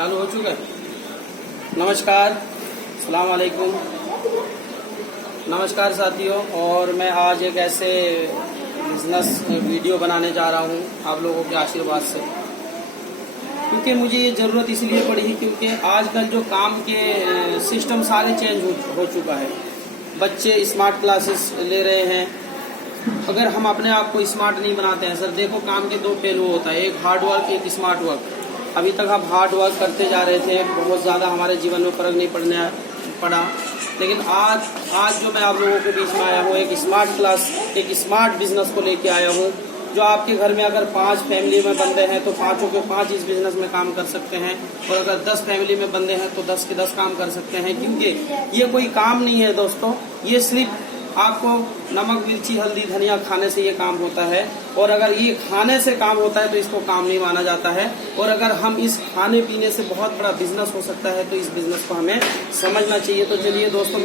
चालू हो चुका है। नमस्कार, अस्सलाम वालेकुम। नमस्कार साथियों, और मैं आज एक ऐसे बिजनेस वीडियो बनाने जा रहा हूँ आप लोगों के आशीर्वाद से, क्योंकि मुझे ये ज़रूरत इसलिए पड़ी है क्योंकि आजकल जो काम के सिस्टम सारे चेंज हो चुका है। बच्चे स्मार्ट क्लासेस ले रहे हैं। अगर हम अपने आप को स्मार्ट नहीं बनाते हैं सर, देखो काम के दो पहलू होता है, एक हार्ड वर्क, एक स्मार्ट वर्क। अभी तक हम हार्ड वर्क करते जा रहे थे, बहुत ज़्यादा हमारे जीवन में फर्क नहीं पड़ा, लेकिन आज जो मैं आप लोगों के बीच में आया हूँ, एक स्मार्ट क्लास, एक स्मार्ट बिजनेस को लेके आया हूँ। जो आपके घर में अगर 5 फैमिली में बंदे हैं तो 5 के 5 इस बिजनेस में काम कर सकते हैं, और अगर 10 फैमिली में बंदे हैं तो 10 के 10 काम कर सकते हैं। क्योंकि ये कोई काम नहीं है दोस्तों, ये सिर्फ आपको नमक, मिर्ची, हल्दी, धनिया खाने से ये काम होता है। और अगर ये खाने से काम होता है तो इसको काम नहीं माना जाता है। और अगर हम इस खाने पीने से बहुत बड़ा बिजनेस हो सकता है तो इस बिजनेस को हमें समझना चाहिए। तो चलिए दोस्तों,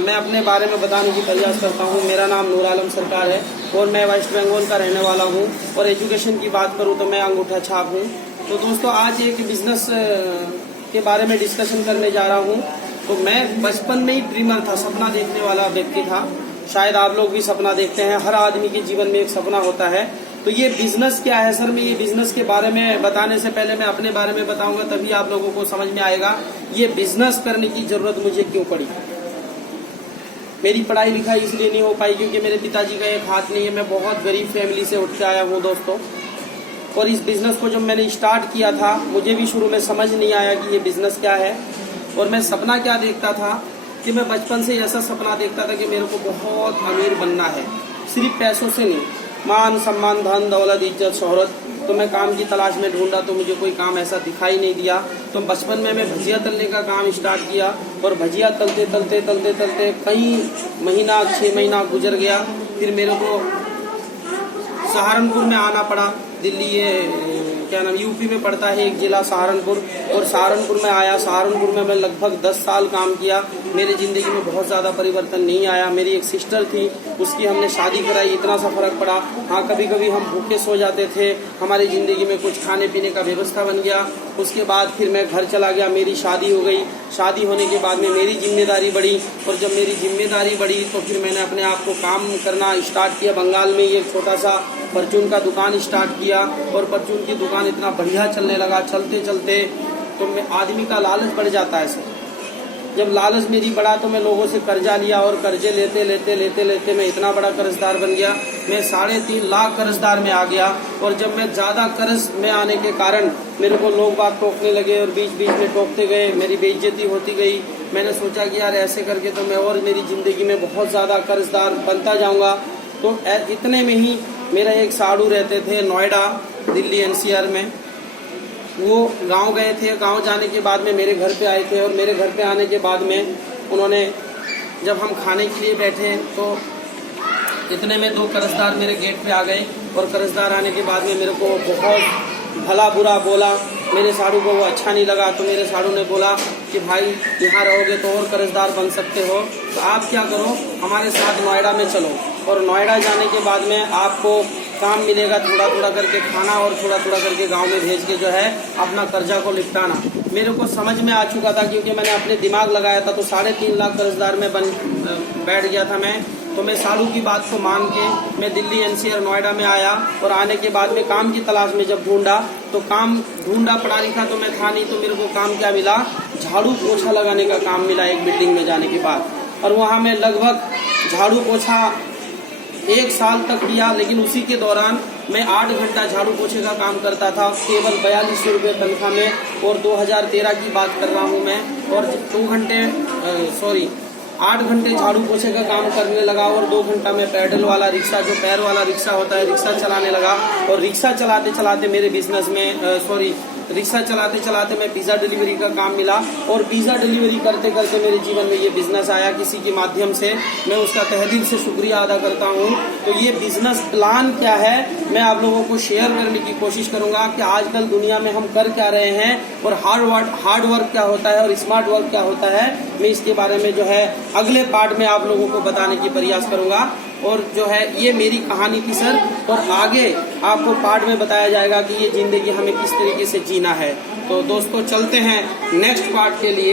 मैं अपने बारे में बताने की प्रयास करता हूँ। मेरा नाम नूर आलम सरकार है और मैं वेस्ट बंगाल का रहने वाला हूँ। और एजुकेशन की बात करूँ तो मैं अंगूठा छाप हूँ। तो दोस्तों, आज एक बिजनेस के बारे में डिस्कशन करने जा रहा हूँ। तो मैं बचपन में ही ड्रीमर था, सपना देखने वाला व्यक्ति था। शायद आप लोग भी सपना देखते हैं, हर आदमी के जीवन में एक सपना होता है। तो ये बिजनेस क्या है सर, मैं ये बिजनेस के बारे में बताने से पहले मैं अपने बारे में बताऊंगा, तभी आप लोगों को समझ में आएगा ये बिजनेस करने की जरूरत मुझे क्यों पड़ी। मेरी पढ़ाई लिखाई इसलिए नहीं हो पाई क्योंकि मेरे पिताजी का एक हाथ नहीं है। मैं बहुत गरीब फैमिली से उठ के आया हूँ दोस्तों। और इस बिजनेस को जब मैंने स्टार्ट किया था, मुझे भी शुरू में समझ नहीं आया कि ये बिजनेस क्या है। और मैं सपना क्या देखता था कि मैं बचपन से ऐसा सपना देखता था कि मेरे को बहुत अमीर बनना है, सिर्फ पैसों से नहीं, मान सम्मान, धन दौलत, इज्जत, शोहरत। तो मैं काम की तलाश में ढूंढा तो मुझे कोई काम ऐसा दिखाई नहीं दिया। तो बचपन में मैं भजिया तलने का काम स्टार्ट किया, और भजिया तलते तलते तलते तलते कई महीना, 6 महीना गुजर गया। फिर मेरे को सहारनपुर में आना पड़ा। दिल्ली, ये क्या नाम, यूपी में पड़ता है एक जिला सहारनपुर। और सहारनपुर में आया। सहारनपुर में मैं लगभग 10 साल काम किया। मेरी जिंदगी में बहुत ज्यादा परिवर्तन नहीं आया। मेरी एक सिस्टर थी, उसकी हमने शादी कराई, इतना सा फर्क पड़ा। हाँ, कभी कभी हम भूखे सो जाते थे, हमारी जिंदगी में कुछ खाने पीने का व्यवस्था बन गया। उसके बाद फिर मैं घर चला गया, मेरी शादी हो गई। शादी होने के बाद में मेरी जिम्मेदारी बढ़ी, और जब मेरी जिम्मेदारी बढ़ी तो फिर मैंने अपने आप को काम करना स्टार्ट किया। बंगाल में ये छोटा सा परचून का दुकान स्टार्ट किया, और परचून की दुकान इतना बढ़िया चलने लगा। चलते चलते तो आदमी का लालच बढ़ जाता है सर। जब लालच मेरी बढ़ा तो मैं लोगों से कर्जा लिया, और कर्जे लेते लेते लेते लेते मैं इतना बड़ा कर्जदार बन गया। मैं 3.5 लाख कर्जदार में आ गया। और जब मैं ज्यादा कर्ज में आने के कारण मेरे को लोग बात टोकने लगे, और बीच बीच में टोकते गए, मेरी बेइज्जती होती गई। मैंने सोचा कि यार ऐसे करके तो मैं और मेरी जिंदगी में बहुत ज्यादा कर्जदार बनता जाऊंगा। तो इतने में ही मेरा एक साड़ू रहते थे नोएडा, दिल्ली NCR में। वो गांव गए थे। गांव जाने के बाद में मेरे घर पे आए थे, और मेरे घर पे आने के बाद में उन्होंने, जब हम खाने के लिए बैठे तो इतने में 2 कर्जदार मेरे गेट पे आ गए। और कर्जदार आने के बाद में मेरे को बहुत भला बुरा बोला। मेरे साड़ू को वो अच्छा नहीं लगा। तो मेरे साड़ू ने बोला कि भाई, यहाँ रहोगे तो और कर्जदार बन सकते हो, तो आप क्या करो, हमारे साथ नोएडा में चलो। और नोएडा जाने के बाद में आपको काम मिलेगा, थोड़ा थोड़ा करके खाना और थोड़ा थोड़ा करके गांव में भेज के जो है अपना कर्जा को निपटाना। मेरे को समझ में आ चुका था क्योंकि मैंने अपने दिमाग लगाया था। तो 3.5 लाख कर्जदार में बैठ गया था मैं। तो मैं साड़ू की बात को मान के मैं दिल्ली NCR नोएडा में आया। और आने के बाद में काम की तलाश में जब ढूंढा तो काम ढूंढा, पढ़ा लिखा तो मैं था नहीं। तो मेरे को काम क्या मिला, झाड़ू पोछा लगाने का काम मिला एक बिल्डिंग में जाने के बाद। और वहाँ मैं लगभग झाड़ू पोछा 1 साल तक किया। लेकिन उसी के दौरान मैं 8 घंटा झाड़ू पोछे का काम करता था, केवल 4200 रुपये तनख्वाह में। और 2013 की बात कर रहा हूँ मैं। और 8 घंटे झाड़ू पोछे का काम करने लगा। और 2 घंटा में पैडल वाला रिक्शा, जो पैर वाला रिक्शा होता है, रिक्शा चलाने लगा। और रिक्शा चलाते चलाते मेरे बिजनेस में रिक्शा चलाते चलाते मैं पिज़्ज़ा डिलीवरी का काम मिला। और पिज़्ज़ा डिलीवरी करते करते मेरे जीवन में ये बिजनेस आया किसी के माध्यम से। मैं उसका तहे दिल से शुक्रिया अदा करता हूँ। तो ये बिजनेस प्लान क्या है, मैं आप लोगों को शेयर करने की कोशिश करूंगा कि आजकल दुनिया में हम कर क्या रहे हैं, और हार्ड वर्क क्या होता है और स्मार्ट वर्क क्या होता है। मैं इसके बारे में जो है अगले पार्ट में आप लोगों को बताने की प्रयास करूंगा। और जो है ये मेरी कहानी थी सर। और आगे आपको पार्ट में बताया जाएगा कि ये जिंदगी हमें किस तरीके से जीना है। तो दोस्तों चलते हैं नेक्स्ट पार्ट के लिए।